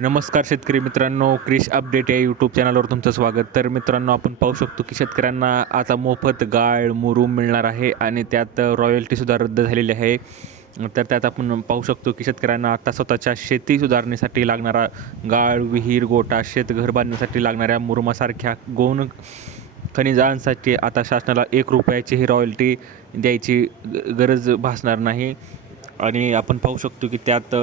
नमस्कार शेतकरी मित्रांनो, कृषी अपडेट या यूट्यूब चॅनलवर तुमचं स्वागत. तर मित्रांनो, आपण पाहू शकतो की शेतकऱ्यांना आता मोफत गाळ, मुरूम मिळणार आहे आणि त्यात रॉयल्टीसुद्धा रद्द झालेली आहे. तर त्यात आपण पाहू शकतो की शेतकऱ्यांना आता स्वतःच्या शेती सुधारणेसाठी लागणारा गाळ, विहीर, गोठा, शेतघर बांधण्यासाठी लागणाऱ्या मुरुमासारख्या गौण खनिजांसाठी आता शासनाला ₹1ची रॉयल्टी द्यायची गरज भासणार नाही. आणि आपण पाहू शकतो की त्यात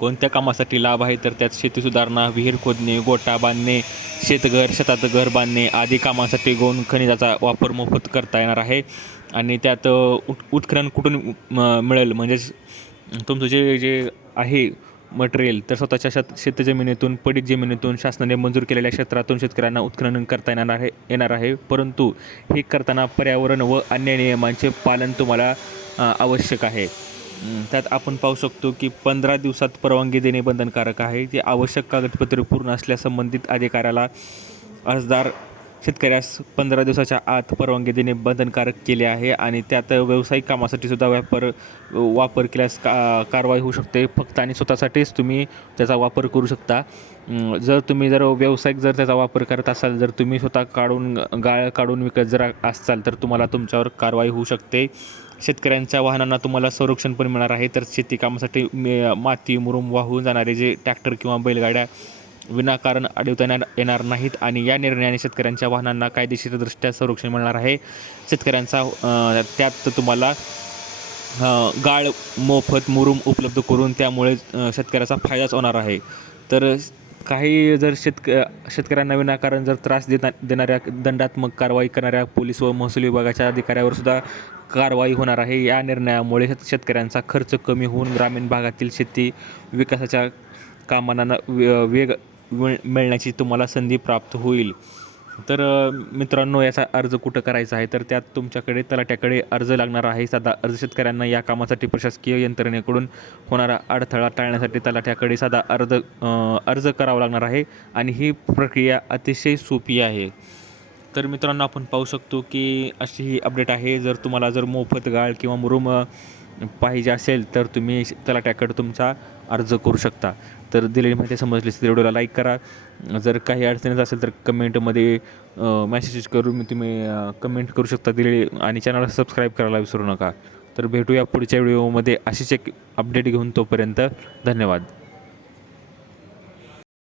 कोणत्या कामासाठी लाभ आहे, तर त्यात शेती सुधारणा, विहीर खोदणे, गोठा बांधणे, शेतात घर बांधणे आदी कामांसाठी गौण खनिजाचा वापर मोफत करता येणार आहे. आणि त्यात उत्खनन कुठून मिळेल, म्हणजेच तुमचं जे जे आहे मटेरियल, तर स्वतःच्या शेतजमिनीतून, पडीक जमिनीतून शासनाने मंजूर केलेल्या क्षेत्रातून शेतकऱ्यांना उत्खनन करता येणार आहे. परंतु हे करताना पर्यावरण व अन्य नियमांचे पालन तुम्हाला आवश्यक आहे. त्यात आपण पाहू शकतो की 15 दिवसात परवानगी देणे बंधनकारक आहे. ती आवश्यक कागदपत्रे पूर्ण असल्यास संबंधित अधिकाऱ्याला अर्जदार शेतकऱ्यास 15 दिवसाच्या आत परवानगी देणे बंधनकारक केले आहे. आणि त्यात व्यावसायिक कामासाठी सुद्धा वापर केल्यास कारवाई होऊ शकते. फक्त आणि स्वतःसाठीच तुम्ही त्याचा वापर करू शकता. जर व्यावसायिक त्याचा वापर करत असाल, जर तुम्ही स्वतः गाळ काढून विकत जर असाल, तर तुम्हाला तुमच्यावर कारवाई होऊ शकते. शेतकऱ्यांच्या वाहनांना तुम्हाला संरक्षण पण मिळणार आहे. तर शेती कामासाठी माती, मुरूम वाहून जाणारे जे ट्रॅक्टर किंवा बैलगाड्या विनाकारण अडवता येणार नाहीत. आणि या निर्णयाने शेतकऱ्यांच्या वाहनांना कायदेशीरदृष्ट्या संरक्षण मिळणार आहे. शेतकऱ्यांचा त्यात तुम्हाला गाळ, मोफत मुरूम उपलब्ध करून त्यामुळे शेतकऱ्याचा फायदाच होणार आहे. तर काही जर शेतकऱ्यांना विनाकारण जर त्रास देणाऱ्या, दंडात्मक कारवाई करणाऱ्या पोलीस व महसूल विभागाच्या अधिकाऱ्यावर सुद्धा कारवाई होणार आहे. या निर्णयामुळे शेतकऱ्यांचा खर्च कमी होऊन ग्रामीण भागातील शेती विकासाच्या कामांना वेग मिळण्याची तुम्हाला संधी प्राप्त होईल. तर मित्रांनो, याचा अर्ज कुठं करायचा आहे, तर त्यात तुमच्याकडे तलाठ्याकडे अर्ज लागणार आहे. साधा अर्ज शेतकऱ्यांना या कामासाठी प्रशासकीय यंत्रणेकडून होणारा अडथळा टाळण्यासाठी तलाठ्याकडे साधा अर्ज करावा लागणार आहे. आणि ही प्रक्रिया अतिशय सोपी आहे. तर मित्रांनो, आपण पाहू शकतो की अशी ही अपडेट आहे. जर तुम्हाला मोफत गाळ किंवा मुरूम पाहिजे असेल, तर तुम्ही तलाठ्याकडे तुमचा अर्ज करू शकता. तर दिलेली माहिती समजली तर व्हिडिओला लाईक करा. जर काही अडचणीत असेल तर कमेंटमध्ये मेसेज करून तुम्ही कमेंट करू शकता आणि चॅनलला सबस्क्राईब करायला विसरू नका. तर भेटूया पुढच्या व्हिडिओमध्ये अशीच एक अपडेट घेऊन. तोपर्यंत धन्यवाद.